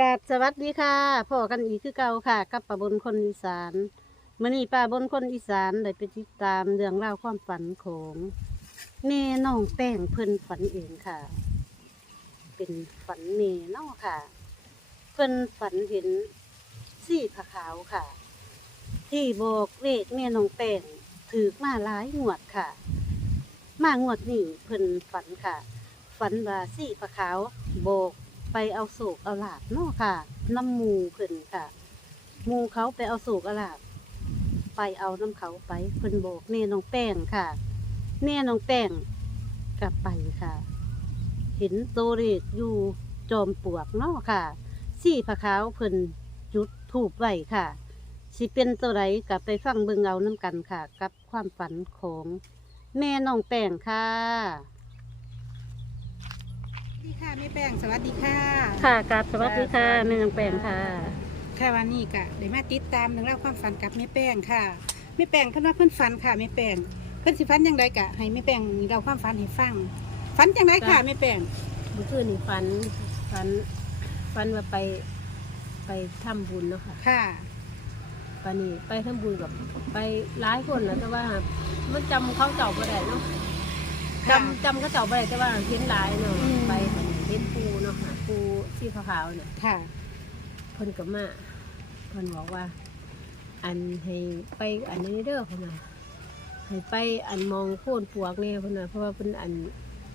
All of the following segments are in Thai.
กราบสวัสดีค่ะพ่อกันอีกคือเก่าค่ะ กับป้าบนคนอีสานมื่อนี้ป้าบนคนอีสานได้ไปติดตามเรื่องราวความฝันของแม่น้องแป้งเพิ่นฝันเองค่ะ เป็นฝันเมเนาะค่ะ เพิ่นฝันเห็นสีผาขาวค่ะ ที่บอกเลขแม่น้องแป้งถือมาหลายงวดค่ะ มางวดนี้เพิ่นฝันค่ะ ฝันว่าสีผาขาวโบก ไปเอาโศกเอาหลาบเนาะค่ะน้ำมูเพิ่นค่ะมูเขาไปเอาโศกเอาหลาบไปเอาน้ำเขาไปเพิ่นโบกแน่น้องแป้งค่ะแน่น้องแป้งกลับไปค่ะ เห็นโตเลขอยู่จอมปวกเนาะค่ะสี่ผาขาวเพิ่นจุดถูกไว้ค่ะสิเป็นตัวไรกลับไปฟังเบิ่งเอาน้ำกันค่ะ กับความฝันของแม่น้องแป้งค่ะ ดีค่ะแม่แป้งสวัสดีค่ะค่ะกับสวัสดีค่ะแม่น้องแป้งค่ะค่ะวันนี้ก็ได้มาติดตามเรื่องราวความฝันกับแม่แป้งค่ะแม่แป้งเพิ่นว่าเพิ่นฝันค่ะแม่แป้งเพิ่นสิฝันยังไงกะให้แม่แป้งเราความฝันให้ฟังฝันจังไดค่ะแม่แป้งเมื่อคืนนี่ฝันฝันฝันว่าไปไปทำบุญเนาะค่ะค่ะฝันนี้ไปทำบุญกับไปหลายคนนะแต่ว่ามันจำเขาเจ้าบ่ได้เนาะค่ะ จำจำเขาเจ้าบ่ได้แต่ว่าเห็นหลายเนาะอืม ไปเห็นเห็นปูเนาะค่ะปูสีขาวๆเนี่ยค่ะ เพิ่นกับมาเพิ่นบอกว่า อันให้ไปอันนี้เด้อเพิ่นว่าให้ไปอันมองโค่นปวกเนี่ยเพิ่นว่าเพราะว่าเพิ่นอัน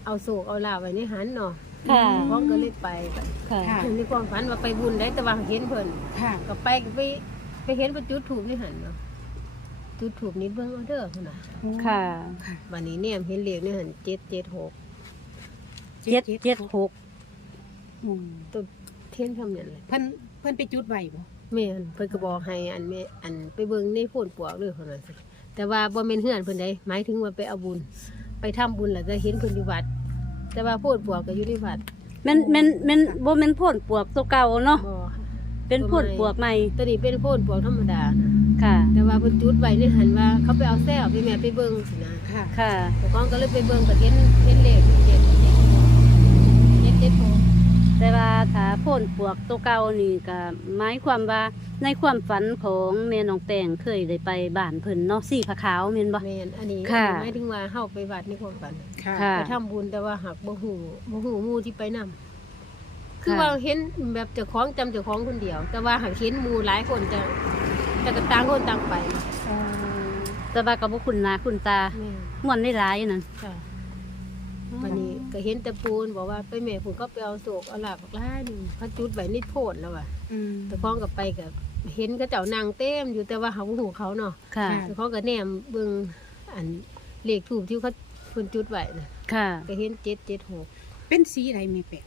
เอาโศกเอาลาบไว้ในหันเนาะค่ะ พ้องก็เลยไปค่ะค่ะในความฝันว่าไปบุญได้แต่ว่าเห็นเพิ่นค่ะ ก็ไปก็ไปไปเห็นว่าจุดถูกที่หันเนาะ จุดถูกนี้เบิ่งเอาเด้อพุ่นน่ะค่ะ วันนี้เนี่ยเห็นเลขนี่หันเจ็ดเจ็ดหกเจ็ดเจ็ดหกอืมตัวเทียนคำเนี่ยเลยเพิ่นเพิ่นไปจุดไว้บ่แม่นเพิ่นก็บอกให้อันแม่อันไปเบิ่งในโพนปลวกเด้อพุ่นน่ะสิแต่ว่าบ่แม่นเฮือนเพิ่นใดหมายถึงว่าไปเอาบุญ ไปทำบุญแล้วจะเห็นเพิ่นอยู่วัด แต่ว่าโพนปลวกก็อยู่ในวัดแม่นแม่นแม่นบ่แม่นพ่นปวกตัวเก่าเนาะบ่ค่ะเป็นพ่นปวกใหม่ตัวนี้เป็นโพนปลวกธรรมดานะ ค่ะ แต่ว่าเพิ่นจุดไว้ในหันว่าเขาไปเอาแซวไปแม่ไปเบิ่งสินะค่ะค่ะแต่ก้องก็เลยไปเบิ่งกับเห็นเห็นเลขเจ็ดเจ็ดเจ็ดเจ็ดหกแต่ว่าถ้าพ่นปวกตัวเก่านี่ก็หมายความว่าในความฝันของแม่น้องแป้งเคยได้ไปบ้านเพิ่นเนาะสีผาขาวแม่นบ่แม่นอันนี้ค่ะหมายถึงว่าเฮาไปวัดในความฝันค่ะค่ะไปทำบุญแต่ว่าหักบ่ฮู้บ่ฮู้หมู่ที่ไปนํคือว่าเห็นแบบเจ้าของจำเจ้าของคนเดียว แต่ว่าหักเห็นหมู่หลายคนจะ แต่ก็ต่างคนต่างไปแต่ว่าก็บ่คุ้นหน้าคุ้นตาแม่นม่วนได้หลายนั่นค่ะวันนี้ก็เห็นแต่ปูนบอกว่าไปแม่ผมก็ไปเอาโศกเอาลาบบักหลายหนึงเขาจุดไว้นิดโพดแล้วว่ะอืมแต่พ้องกับไปกับเห็นเขาเจ้านางเต็มอยู่แต่ว่าเขาหูเขาเนาะค่ะค่ะ แต่พ้องกับแนมเบิ่งอันเลขถูกที่เขาเพิ่นจุดไว้นะค่ะ ก็เห็นเจ็ดเจ็ดหกเป็นสีอะไรแม่แป้ง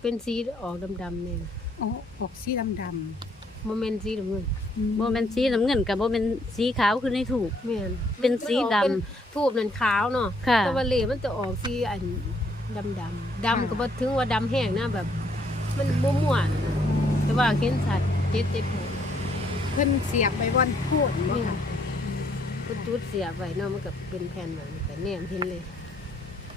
เป็นสีออกดำๆเนี่ย อ๋อออกสีดำ โมเมนสีน้ำเงินๆบ่แม่นสีน้ำเงินกับบ่แม่นสีขาวคือในถูก แม่นเป็นสีดำ เป็นทูบนั่นขาวเนาะค่ะ แต่ว่าเลขมันจะออกสีอันดำดำๆดำก็บ่ถึงว่าดำแห้งนะแบบ มันบ่ม่วนนะแต่ว่าเห็นชัดเจ็ดเจ็ดหกเพิ่นเสียบไปบอนโพูดบ่นี่ค่ะก็จุดเสียบไว้เนาะมันก็เป็นแผ่นแบบนี้แต่แนมเห็นเลย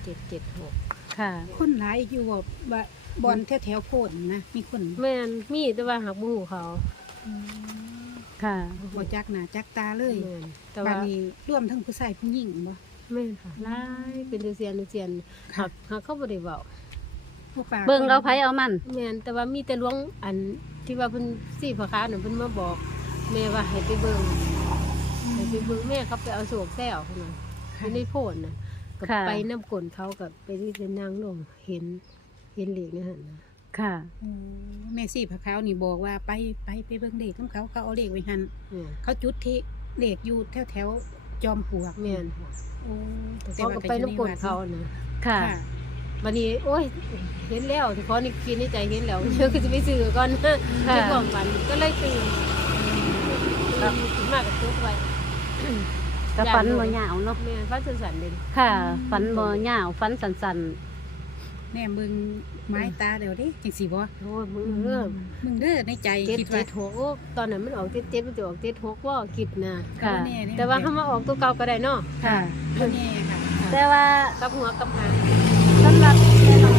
เจ็ดเจ็ดหกค่ะคนหลายอยู่บ่ว่าบอนแถวๆโพดนะมีคน แม่นมีแต่ว่าหักบูเขา ค่ะ บ่จักหน้าจักตาเลยแม่นแต่บาว่านี้ร่วมทั้งผู้ชายผู้หญิงบ่แม่นค่ะหลายเป็นเซียนเซียนหักหักเข้าบ่ได้เว้าผู้ปากเบิ่งเราไผเอามัน แม่นแต่ว่ามีแต่หลวงอันที่ว่าเพิ่นสีพระคาน่ะเพิ่นมาบอก แม่ว่าให้ไปเบิ่งให้ไปเบิ่งแม่เขาไปเอาโศกแซวเขาน่ะอยู่ในโพนน่ะก็ค่ะ ไปน้ำกลนเขากับไปที่เป็นนางลงเห็นเห็นเหล็กนี่หั่นนะ ค่ะ โอ้แม่สี่พระขาวนี่บอกว่าไปไปไปเบิ่งเลขของเขาเขาเอาเลขไว้หันแม่นเขาจุดที่เลขอยู่แถวแถวๆจอมปลวกแม่นค่ะโอ้เขาก็ไปน้ำกลนเขาน่ะค่ะ ค่ะ วันนี้โอ้ย เห็นแล้วที่เขานี่คิดในใจเห็นแล้วเชื่อก็จะไปซื้อก่อนค่ะเจ้าความฝันก็เลยตื่นตื่นมากกับทุกไว้ ก็ฝันบ่ยาวเนาะแม่ฟันสันๆเด่นค่ะ ฝันบ่ยาวฝันสั้น แม่เบิ่งไม้ตาเดี๋ยวดิจังสิบ่โอ้ยมึงเริ่มมึงเด้อในใจเจ็ดคิดเจ็ว่า ดหกโอ้ตอนนั้นมันออกเจ็ดเจ็ดมันจะออกเจ็ดหกว่าคิดนะๆค่ะแน่ๆแต่ว่าถ้ามาออกตัวเก่าก็ได้เนาะค่ะบ่แน่ค่ะแต่ว่ากับหัวกับหางสำหรับแม่น้อง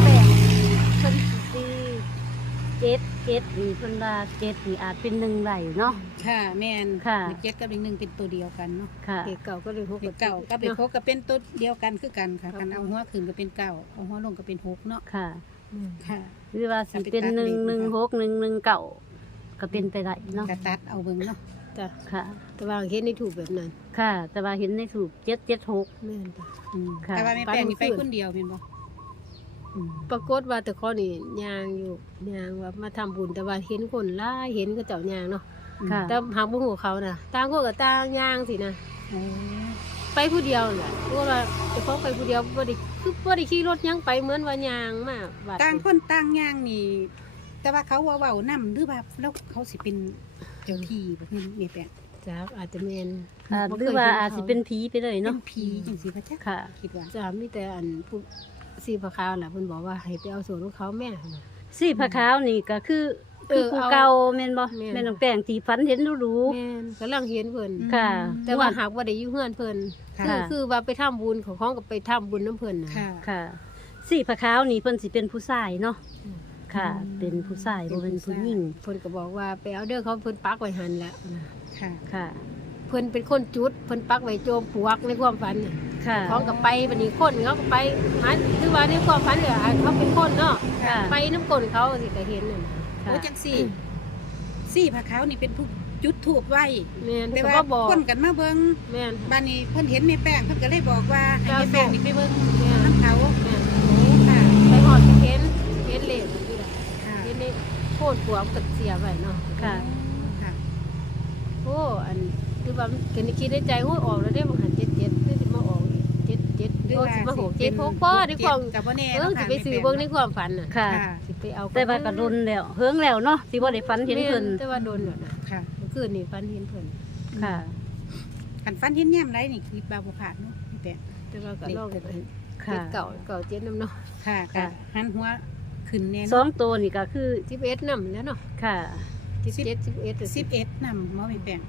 แป้ง เพิ่นสิตีเจ็ดเจ็ดนี่เพิ่นว่าเจ็ดนี่อาจเป็นหนึ่งไหลเนาะ ค่ะแม่นค่ะ เลขเจ็ดกับเลขหนึ่งเป็นตัวเดียวกันเนาะค่ะ เด็กเก่าก็เลยหกเลขเก่ากับเลขหกก็เป็นตัวเดียวกันคือกันค่ะครับ กันเอาหัวขึ้นก็เป็นเก้าเอาหัวลงก็เป็นหกเนาะค่ะแม่นค่ะ หรือว่าสิเป็นหนึ่งหนึ่งหกหนึ่งหนึ่งเก่าก็เป็นไปได้เนาะกระตัดเอาเบิ่งเนาะจ้ะค่ะ แต่ว่าเห็นในถูกแบบนั้นค่ะ แต่ว่าเห็นในถูกเจ็ดเจ็ดหกแม่นจ้ะอืมค่ะ แต่ว่าแม่แป้งนี่ไปไปเมื่อคืนคนเดียวเป็นบ่ ปรากฏว่าแต่ข้อนี่ยางอยู่ยางว่ามาทำบุญแต่ว่าเห็นคนหล่ายเห็นก็เจ้ายางเนาะค่ะ แต่หางบุหัวเขาน่ะต่างคนกับต่างยางสินะโอ้ไปผู้เดียวน่ะเพราะว่าเฉพาะไปผู้เดียวบ่ได้คือบ่ได้ขี่รถยังไปเหมือนว่ายางมาบัดต่างคนต่างอย่างนี่แต่ว่าเขาว่าเว้านํหรือว่าแล้วเขาสิเป็นเจ้าที่แบบนี้แม่แป้งจ้าอาจจะแม่นอ่าบ่หเครือยว่าห็นอาจจะเป็นผีไปเลยเป็เนาะนผีจังซี่ว่าจ๊ะค่ะ คิดว่า จ้ามีแต่อันผู้ สีพระขาวน่ะเพิ่นบอกว่าให้ไปเอาส่วนของเขาแม่น่ะ สีผ้าขาวนี่ก็คือเอคืออผู้เอาเก่าแม่นบ่แม่น แม่นน้องแป้งที่ฝันเห็นรู้ แม่นกำลังเห็นเพิ่นค่ะ แต่ว่าหากว่าได้อยู่เฮือนเพิ่นค่ะ คือคือว่าไปทำบุญของของกับไปทำบุญน้ำเพิ่นน่ะ ค่ะๆค่ะ สีผ้าขาวนี่เพิ่นสิเป็นผู้ชายเนาะอืม ค่ะ อืม เป็นผู้ชายบ่เป็นผู้หญิงเพิ่นก็บอกว่าไปเอาเด้อเขาเพิ่นปักไว้หันแหล้วนะค่ะ ค่ะ เพิ่นเป็นคนจุดเพิ่นปักไว้โจมปลวกในความฝันน่ะ ค่ะของกับไปบัดนี้คนเขาก็ไปหาคือว่าในความฝันเนี่ยเขาเป็นคนเนาะค่ะ ไปน้ำกลนเขาสิก็เห็นน่ะนะโอ้จังซี่ซี่ผ้าขาวนี่เป็นผู้จุดถูกไว้แม่นแต่เพิ่นว่าก็บอกคนกันมาเบิ่งแม่นบ้านนี้เพิ่นเห็นแม่แป้งเพิ่นก็เลยบอกว่าให้แม่แป้งนี่ไปเบิ่งแม่น น้ำเขาแม่นโอ้ค่ะไปหอดก็เห็นเห็นเลขนี่แหละค่ะเห็นในโคตรปลวกก็เสียไว้เนาะค่ะ ค่ะ โอ้อันคือว่าเกิดคิดในใจโอ้ยออกแล้วได้บางหันเจ็ดเจ็ดนี่สิมาออกอีกเจ็ด เจ็ดหรือโอ้ว่าสิมาหกสิเจ็ดเป็นหกป้อในความเจ็ดกับบ่แน่เออเนาะสิค่ะไปซื้อเบิ่งในความฝันน่ะค่ะค่ะสิไปเอาแต่ว่าก็รุนแล้วเฮิงแล้วเนาะที่บ่ได้ฝันเห็นเพิ่นแม่แต่ว่าโดนแล้วนะค่ะเมื่อคืนนี่ฝันเห็นเพิ่นค่ะคันฟันเห็นย่ำไรนี่คือบาบ่ขาดเนาะแม่แป้งแต่ว่าก็ลองกันเจ็ค่ะดเก่าเก่าเจ็ดน้ำเนาะค่ะค่ะค่ะหันหัวขึ้นแน่สอเนาะงตัวนี่ก็คือสิบเอ็ดน้ำแล้วเนาะค่ะสิบเจ็ดสิบเอ็ดสิบเอ็ดนำหมอแม่แป้ง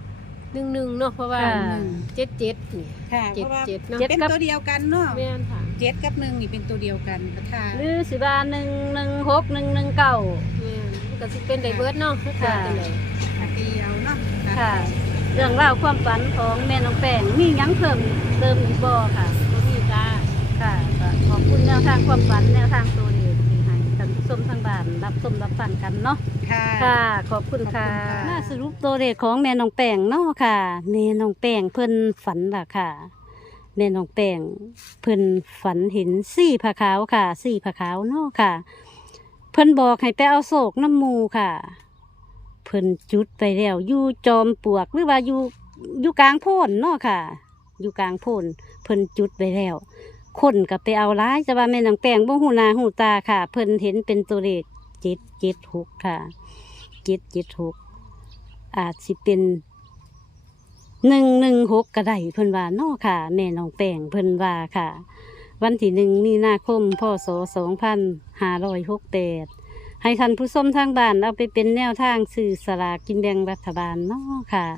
หนึ่งหนึ่งเนาะเพราะว่าค่ะหนึ่งเจ็ดเจ็ดนี่ค่ะเพเจ็ดราะว่าเจ็ดเนาะเจ็ด เป็นกับตัวเดียวกันเนาะแม่นค่ะเจ็ดกับหนึ่งนี่เป็นตัวเดียวกันกระทาหรือสิบาหนึ่งหนึ่งหกหนึ่งหนึ่งเก้า แม่นมันก็สิเป็นไดเบิร์ดเนาะค่ะ จังไดค่ะเดียวเนาะค่ะ เรื่องราวความฝันของแม่น้องแป้งมีหยังเพิ่มเติมอีกบ่ค่ะ บ่มีตาค่ะก็ขอบคุณแนวทางความฝันแนวทางตัวเลขที่ให้ท่านผู้ช มทางบ้านรับชมรับฟังกันเนาะค่ะค่ะ ขอบคุณค่ะขอบคุณค่ะมาสรุปตัวเลขของแม่น้องแป้งเนาะค่ะแม่น้องแป้งเพิ่นฝันล่ะค่ะแม่น้องแป้งเพิ่นฝันเห็นสี่ผาขาวค่ะ สี่ผาขาวเนาะค่ะ เพิ่นบอกให้ไปเอาโศกน้ำหมูค่ะ เพิ่นจุดไปแล้วอยู่จอมปลวกหรือว่าอยู่อยู่กลางโพนเนาะค่ะ อยู่กลางโพนเพิ่นจุดไปแล้ว คนก็ไปเอาร้ายแต่ว่าแม่นางแป้งบ่หูนาหูตาค่ะ เพิ่นเห็นเป็นตัวเลขเจ็ดเจ็ดหกค่ะเจ็ดเจ็ดหกอาจสิเป็นหนึ่งหนึ่งหกก็ได้เพิ่นว่านาะค่ะ แม่น้องแป้งเพิ่นว่าค่ะ วันที่หนึ่งมีนาคมพศสองพันห้าร้อยหกแปด ให้ท่านผู้ชมทางบ้านเอาไปเป็นแนวทางสื่อสลากกินแบ่งรัฐบาลเนาะค่ะ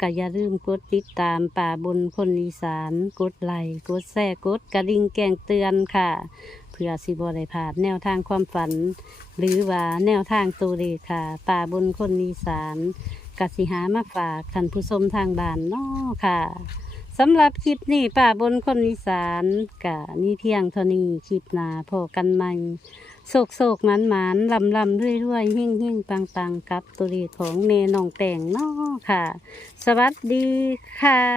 ก็อย่าลืมกดติดตามป่าบนคนอีสาน กดไลค์กดแชร์กดกระดิ่งแกงเตือนค่ะ เพื่อสิบได้พลาดแนวทางความฝัน หรือว่าแนวทางตัวเลขค่ะ ป่าบนคนอีสานกสิหามาฝากท่านผู้ชมทางบ้านเนาะค่ะสำหรับคลิปนี้ป่าบนคนอีสานกะมีเพียงเท่านี้คลิปหนาพอกันใหม่ โศกโศกหมันหมันลำลำด้วยด้วยหิ่งหิ่งปังปังกับตัวเลขของเนนองแต่งเนาะค่ะ สวัสดีค่ะ